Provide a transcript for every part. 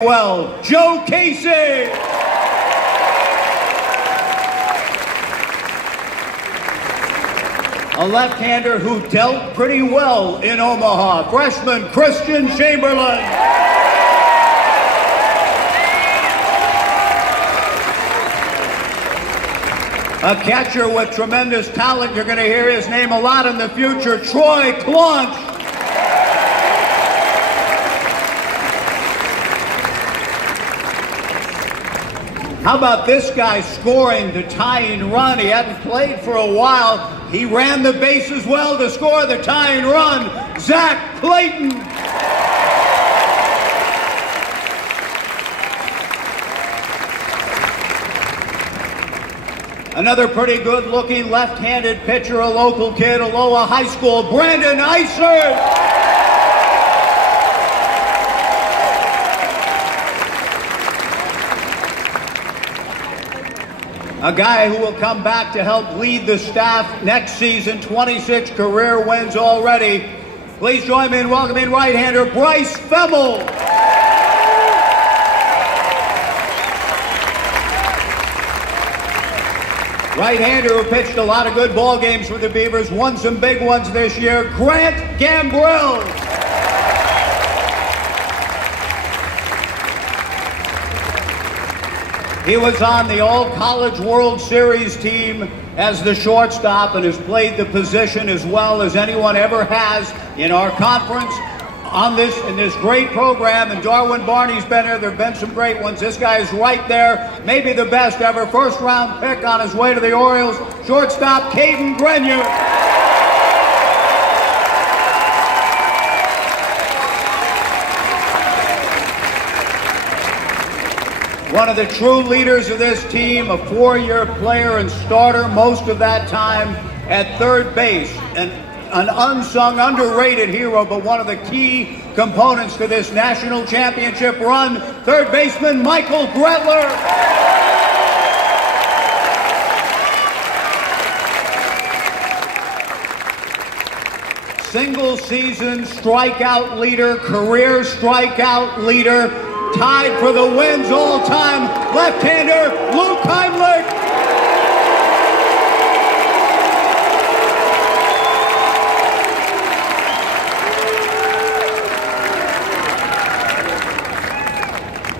Well, Joe Casey. A left-hander who dealt pretty well in Omaha, freshman Christian Chamberlain. A catcher with tremendous talent. You're going to hear his name a lot in the future, Troy Claunch. How about this guy scoring the tying run? He hadn't played for a while. He ran the bases well to score the tying run. Zach Clayton. Another pretty good-looking left-handed pitcher, a local kid, Aloha High School, Brandon Isert. A guy who will come back to help lead the staff next season, 26 career wins already. Please join me in welcoming right-hander Bryce Femmel. Right-hander who pitched a lot of good ball games for the Beavers, won some big ones this year, Grant Gambrell. He was on the All-College World Series team as the shortstop and has played the position as well as anyone ever has in our conference in this great program. And Darwin Barney's been here. There have been some great ones. This guy is right there, maybe the best ever. First-round pick on his way to the Orioles. Shortstop Caden Grenier. One of the true leaders of this team, a four-year player and starter most of that time at third base. An unsung, underrated hero, but one of the key components to this national championship run, third baseman Michael Gretler. Single-season strikeout leader, career strikeout leader, tied for the wins all-time, left-hander Luke Heimlich.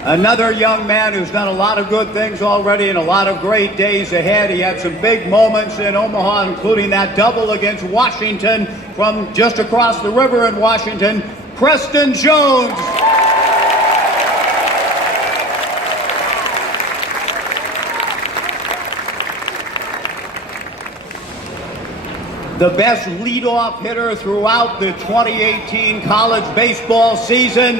Another young man who's done a lot of good things already and a lot of great days ahead. He had some big moments in Omaha, including that double against Washington from just across the river in Washington, Preston Jones. The best leadoff hitter throughout the 2018 college baseball season.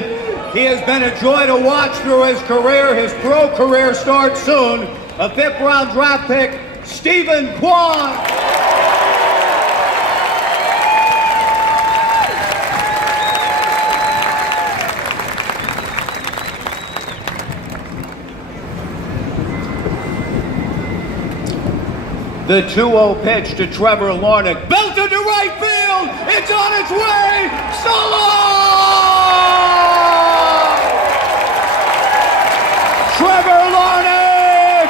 He has been a joy to watch through his career. His pro career starts soon. A fifth-round draft pick, Stephen Kwan. The 2-0 pitch to Trevor Larnach. Belted to right field! It's on its way! Solo! Trevor Larnach!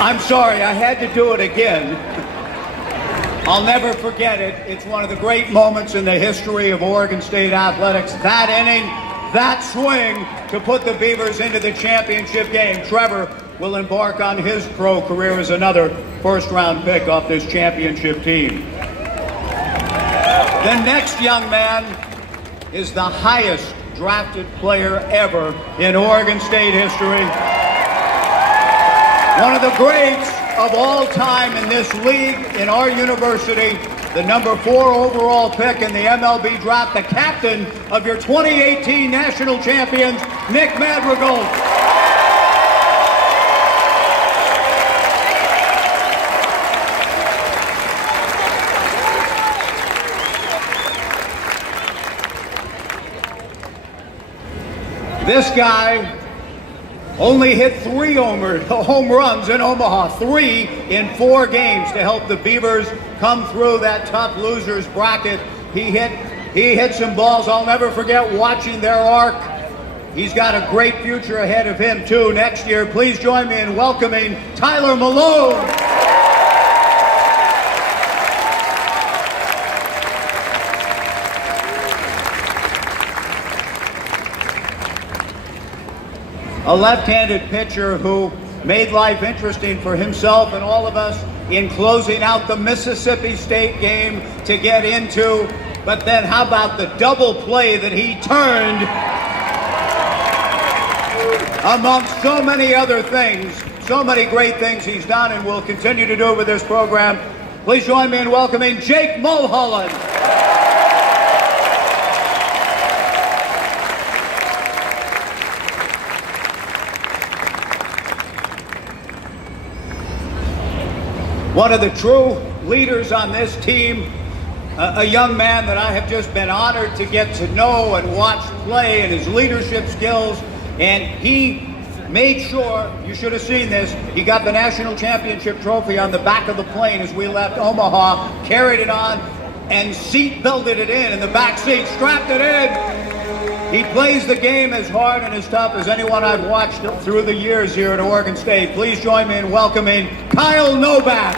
I'm sorry, I had to do it again. I'll never forget it. It's one of the great moments in the history of Oregon State athletics. That inning, that swing to put the Beavers into the championship game. Trevor will embark on his pro career as another first-round pick off this championship team. The next young man is the highest drafted player ever in Oregon State history. One of the greats of all time in this league, in our university, the number 4 overall pick in the MLB draft, the captain of your 2018 national champions, Nick Madrigal. This guy only hit 3 home runs in Omaha, 3 in 4 games to help the Beavers come through that tough losers bracket. He hit some balls I'll never forget watching their arc. He's got a great future ahead of him too next year. Please join me in welcoming Tyler Malone. A left-handed pitcher who made life interesting for himself and all of us in closing out the Mississippi State game to get into. But then how about the double play that he turned amongst so many other things, so many great things he's done and will continue to do with this program. Please join me in welcoming Jake Mulholland. One of the true leaders on this team, a young man that I have just been honored to get to know and watch play, and his leadership skills, and he made sure, you should have seen this, he got the national championship trophy on the back of the plane as we left Omaha, carried it on, and seat belted it in the back seat, strapped it in. He plays the game as hard and as tough as anyone I've watched through the years here at Oregon State. Please join me in welcoming Kyle Novak.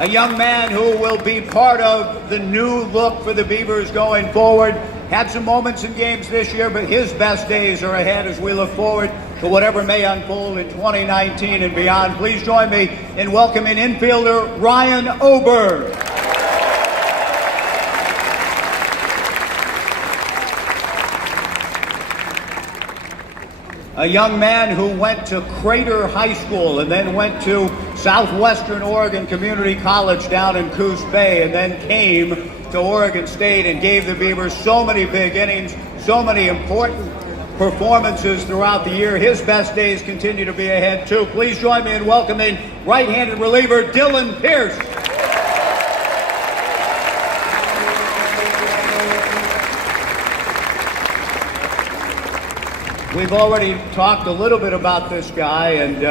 A young man who will be part of the new look for the Beavers going forward. Had some moments in games this year, but his best days are ahead as we look forward to whatever may unfold in 2019 and beyond. Please join me in welcoming infielder Ryan Ober. A young man who went to Crater High School and then went to Southwestern Oregon Community College down in Coos Bay and then came to Oregon State and gave the Beavers so many big innings, so many important performances throughout the year. His best days continue to be ahead too. Please join me in welcoming right-handed reliever Dylan Pierce. We've already talked a little bit about this guy, and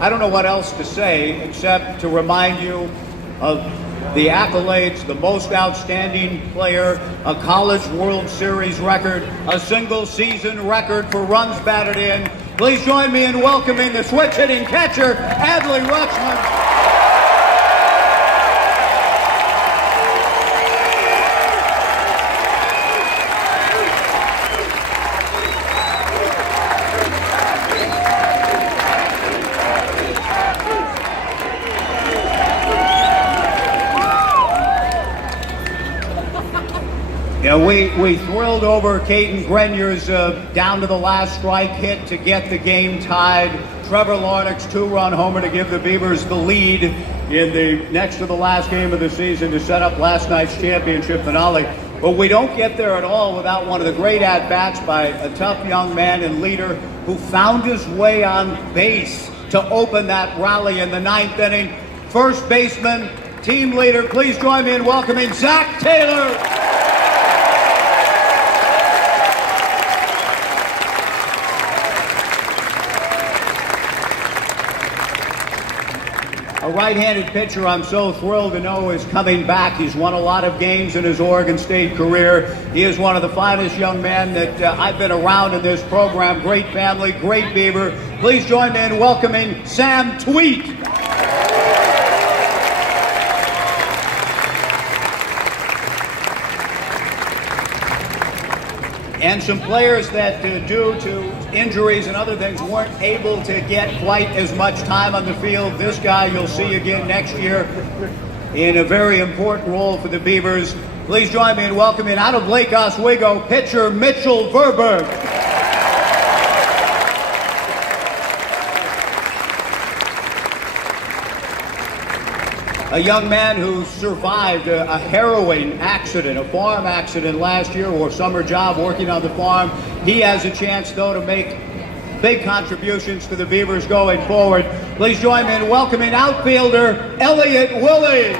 I don't know what else to say except to remind you of the accolades, the most outstanding player, a College World Series record, a single season record for runs batted in. Please join me in welcoming the switch hitting catcher, Adley Rutschman. Yeah, we thrilled over Caden Grenier's down to the last strike hit to get the game tied. Trevor Larnach's 2-run homer to give the Beavers the lead in the next to the last game of the season to set up last night's championship finale. But we don't get there at all without one of the great at-bats by a tough young man and leader who found his way on base to open that rally in the 9th inning. First baseman, team leader, please join me in welcoming Zach Taylor. A right-handed pitcher I'm so thrilled to know is coming back. He's won a lot of games in his Oregon State career. He is one of the finest young men that I've been around in this program. Great family, great Beaver. Please join me in welcoming Sam Tweet. And some players that, due to injuries and other things, weren't able to get quite as much time on the field. This guy you'll see again next year in a very important role for the Beavers. Please join me in welcoming out of Lake Oswego, pitcher Mitchell Verberg. A young man who survived a harrowing accident, a farm accident last year, or summer job working on the farm. He has a chance, though, to make big contributions to the Beavers going forward. Please join me in welcoming outfielder Elliot Willie.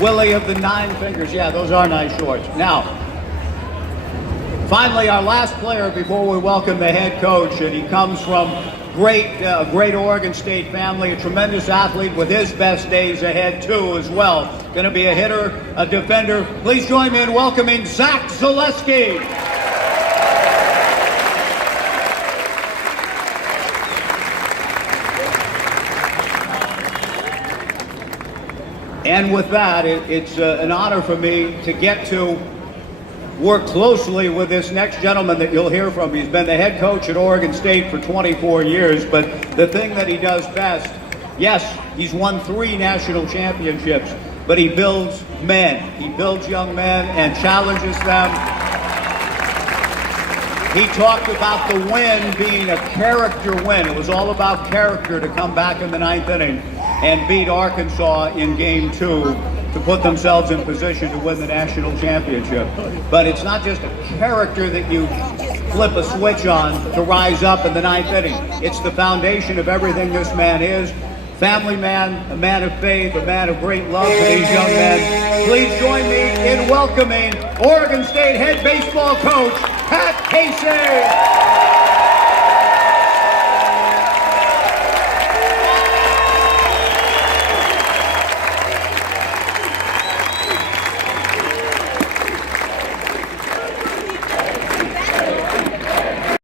Willie of the Nine Fingers. Yeah, those are nice shorts. Now, finally, our last player before we welcome the head coach, and he comes from great Oregon State family, a tremendous athlete with his best days ahead too as well. Going to be a hitter, a defender. Please join me in welcoming Zach Zaleski. And with that, it's an honor for me to get to work closely with this next gentleman that you'll hear from. He's been the head coach at Oregon State for 24 years, but the thing that he does best, yes, he's won 3 national championships, but he builds men. He builds young men and challenges them. He talked about the win being a character win. It was all about character to come back in the 9th inning and beat Arkansas in Game 2 to put themselves in position to win the national championship. But it's not just a character that you flip a switch on to rise up in the 9th inning. It's the foundation of everything this man is. Family man, a man of faith, a man of great love for these young men. Please join me in welcoming Oregon State head baseball coach, Pat Casey.